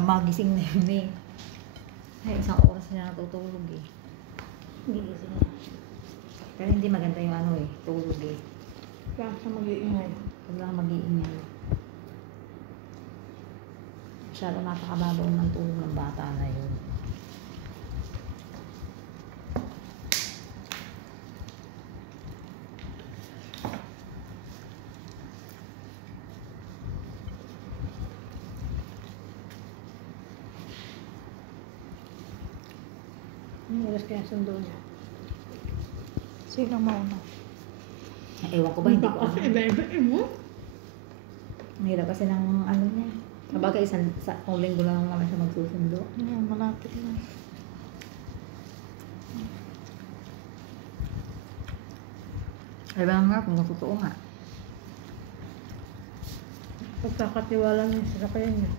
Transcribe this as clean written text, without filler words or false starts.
magising na yun eh. Ay, isang oras na natutulog eh. Gigising. Pero hindi maganda yung ano eh, tulog eh. Kaya siya mag-iingay. Huwag lang mag-iingay. Masyado napakababaw ng tulog ng bata na yun. Ang oras kaya sundo niya. Sino mauna? Ewan ko ba, hindi ko Kasi alam. iba-iba mo. Ang hirap kasi ng ano niya. Sabagay, sa linggo lang naman siya magsusundo. Ayan, malapit na. Ay ba nga, kung totoo nga. Pagkakatiwala niya, sila kaya niya.